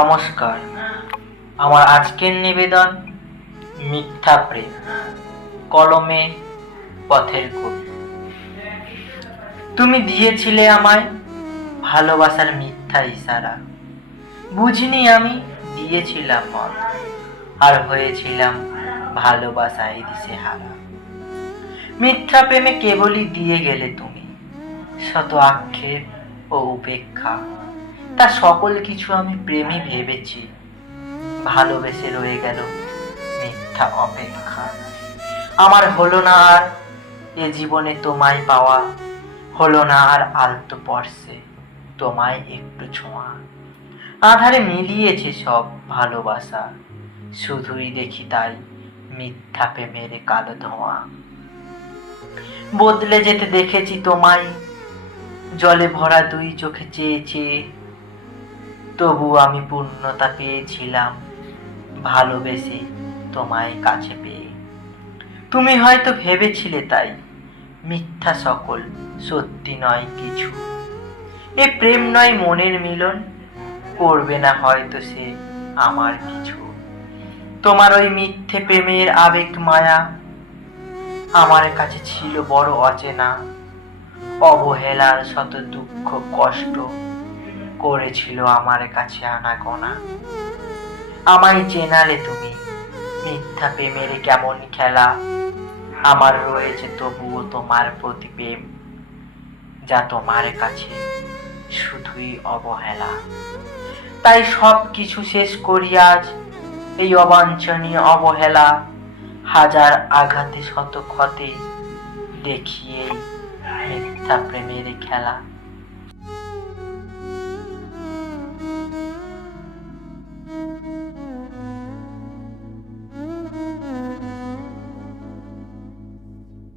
নমস্কার। আমার আজকের নিবেদন মিথ্যা প্রেম, কলমে পথের কবি। তুমি দিয়েছিলে আমায় ভালোবাসার মিথ্যা ইশারা, বুঝিনি আমি দিয়েছিলাম মত, আর হয়েছিলাম ভালোবাসায় দিশেহারা। মিথ্যা প্রেমে কেবলই দিয়ে গেলে তুমি শত আক্ষেপ ও উপেক্ষা, তা সকল কিছু আমি প্রেমই ভেবেছি, ভালোবেসে রয়ে গেল মিথ্যা অপেক্ষা। আমার হলো না আর এ জীবনে তোমায় পাওয়া, হলো না আর আলতো স্পর্শে তোমায় একটু ছোঁয়া। আধারে মিলিয়েছে সব ভালোবাসা, শুধুই দেখি তাই মিথ্যা প্রেমের কালো ধোঁয়া। বদলে যেতে দেখেছি তোমায়, জলে ভরা দুই চোখে চেয়ে চেয়ে, তবু আমি পূর্ণতা পেয়েছিলাম ভালোবেসে তোমায় কাছে পেয়ে। তুমি হয়তো ভেবেছিলে তাই মিথ্যা সকল, সত্যি নয় কিছু। এ প্রেম নয় মনের মিলন, করবে না হয়তো সে আমার কিছু। তোমার ওই মিথ্যে প্রেমের আবেগ মায়া আমার কাছে ছিল বড় অচেনা। অবহেলার শত দুঃখ কষ্ট করেছিল আমার কাছে আনাগোনা। আমায় চেনালে তুমি মিথ্যা প্রেমের কেমন খেলা, আমার রয়েছে তবুও তোমার প্রতি প্রেম, যা তোমার কাছে শুধুই অবহেলা। তাই সব কিছু শেষ করি আজ এই অবাঞ্ছনীয় অবহেলা, হাজার আঘাতে শত ক্ষতে দেখিয়ে মিথ্যা প্রেমের খেলা।